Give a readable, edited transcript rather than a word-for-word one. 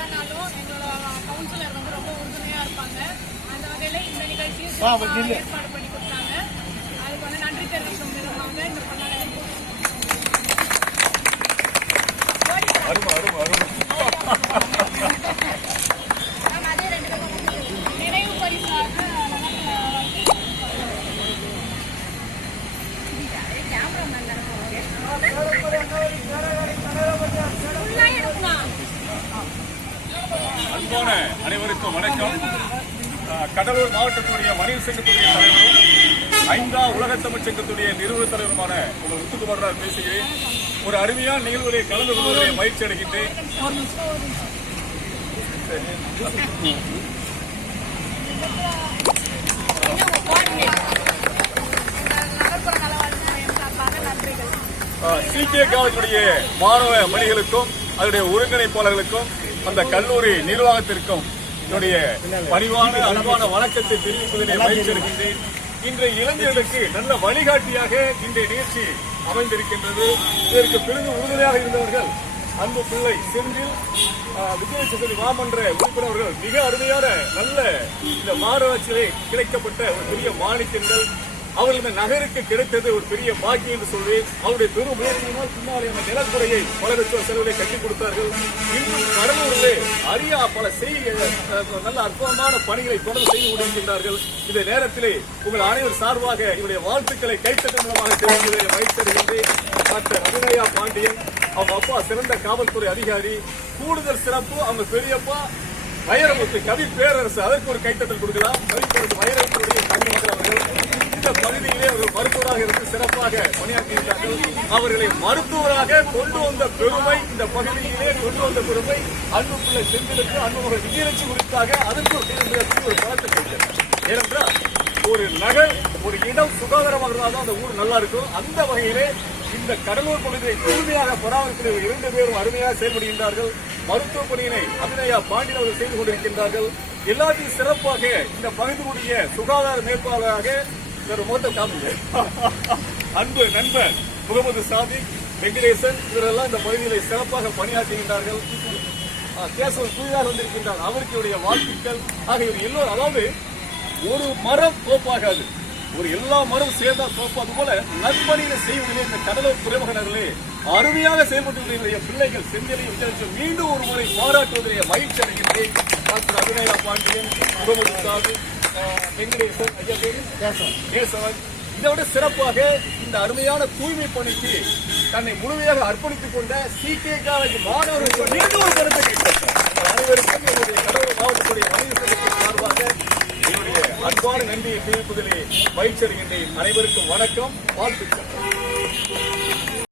இல்லைனாலும் எங்களோட கவுன்சிலர் வந்து ரொம்ப உறுதுணையா இருப்பாங்க. அந்த வகையில இந்த நிகழ்ச்சியை ஏற்பாடு பண்ணி கொடுத்தாங்க. அதுக்கு வந்து நன்றி தெரிவிக்கும் விதமாக இந்த பொன்னாளை நிறைவு பரிசாக அன்பான அனைவருக்கும் வணக்கம். கடலூர் மாவட்டத்துடைய மனித சங்கத்துடைய தலைவரும் 5ஆம் உலகத் தமிழ் சங்கத்துடைய நிறுவன தலைவருமான உங்கள் முத்துக்குமார் பேசுகிறேன். ஒரு அருமையான நிகழ்வுகளை கலந்து கொள்வதை மகிழ்ச்சி அடைகின்றேன். CK காலேஜுடைய மாணவ மணிகளுக்கும் அதனுடைய ஒருங்கிணைப்பாளர்களுக்கும் அந்த கல்லூரி நிர்வாகத்திற்கும் என்னுடைய பணிவான அன்பான வணக்கத்தை தெரிவிப்பதிலே மகிழ்ச்சி அடைகின்றேன். இன்றைய இளைஞர்களுக்கு நல்ல வழிகாட்டியாக இன்றைய நிகழ்ச்சி அமைந்திருக்கின்றது. இதற்கு பெரிதும் உறுதுணையாக இருந்தவர்கள் அன்பு பிள்ளை செந்தில், விஜயசங்கரி மாமன்ற உறுப்பினர்கள் மிக அருமையான நல்ல இந்த மாநகராட்சியிலே கிடைக்கப்பட்ட ஒரு பெரிய மாணிக்கங்கள். அவர்கள் இந்த நகருக்கு கிடைத்தது ஒரு பெரிய பாக்கியம் என்று சொல்லி அவருடைய பெரும் முயற்சியினால் பின்னாலே அந்த நிலக்குறையை பல லட்சம் செலவிலே கட்டிக் கொடுத்தார்கள். இன்னும் கடலூரிலே அரிய பல நல்ல அற்புதமான பணிகளை தொடர்ந்து செய்து கொண்டிருக்கின்றார்கள். இந்த நேரத்திலே உங்கள் அனைவர் சார்பாக இவருடைய வாழ்த்துக்களை கைத்தட்ட மூலமாக தெரிவிப்பதை வைத்திருக்கின்றேன். டாக்டர் அபிநயா பாண்டியன், அவங்க அப்பா சிறந்த காவல்துறை அதிகாரி. கூடுதல் சிறப்பு அவங்க பெரியப்பா வைரமுத்து கவி பேரரசு, அதற்கு ஒரு கைத்தட்டல் கொடுக்கலாம். கவிப்பேரரசு வைரமுத்துடைய தனி மகள் அவர்கள் இந்த பகுதியிலே அவர்கள் மருத்துவராக இருந்து சிறப்பாக பணியாற்றியிருந்தார்கள். அவர்களை மருத்துவராக கொண்டு வந்த பெருமை, இந்த பகுதியிலே கொண்டு வந்த பெருமை அன்பு பிள்ளை செந்திலுக்கு, அன்புமகள் விஜயலட்சுமி குறித்தாக அதற்கு ஒரு பலத்தை கொடுத்தார். ஏனென்றால் ஒரு நகர், ஒரு இடம் சுகாதாரமாக இருந்தால்தான் அந்த ஊர் நல்லா இருக்கும். அந்த வகையிலே இந்த கடலூர் பகுதியை தூய்மையாக பராமரிப்பில் 2 பேரும் அருமையாக செயல்படுகின்றார்கள். மருத்துவ பணியினை அபிநயா பாண்டியன் அவர்கள் செய்து கொண்டிருக்கின்றார்கள். எல்லாத்தையும் சிறப்பாக இந்த பகுதியுடைய சுகாதார மேற்பாளராக அன்பு நண்பர் முகமது சாதிக், வெங்கடேசன் இவரெல்லாம் இந்த பகுதியில் சிறப்பாக பணியாற்றுகின்றார்கள். கேசவன் புதிதாக வந்திருக்கின்றார், அவருக்கு வாழ்த்துக்கள். ஆக இவர் எல்லோரும், அதாவது ஒரு மரம் தோப்பாகாது, ஒரு எல்லா மரம் சேர்ந்தா தோப்பாது போல நற்பணிகளை செய்வதிலே இந்த கடலூர் துறைமுக நகரிலே அருமையாக செயல்பட்டு பிள்ளைகள் செந்திலையும் விஜயலட்சுமி மீண்டும் ஒரு முறை பாராட்டுவதிலே மகிழ்ச்சி அடைகின்றேன். டாக்டர் அபிநயா பாண்டியன், முகமது சாதிக், வெங்கடேசன், கேசவன், இதைவிட சிறப்பாக இந்த அருமையான தூய்மை பணிக்கு தன்னை முழுமையாக அர்ப்பணித்துக் கொண்ட CK காலேஜ் மாணவர்கள் மீண்டும் ஒரு கருத்தை கேட்டார். அனைவருக்கும் என்னுடைய கடலூர் மாவட்டத்துடைய மனித சங்கத்தின் சார்பாக என்னுடைய அன்பான நன்றியை தெரிவிப்பதிலே மகிழ்ச்சி அடைகின்றேன். அனைவருக்கும் வணக்கம், வாழ்த்துக்கள்.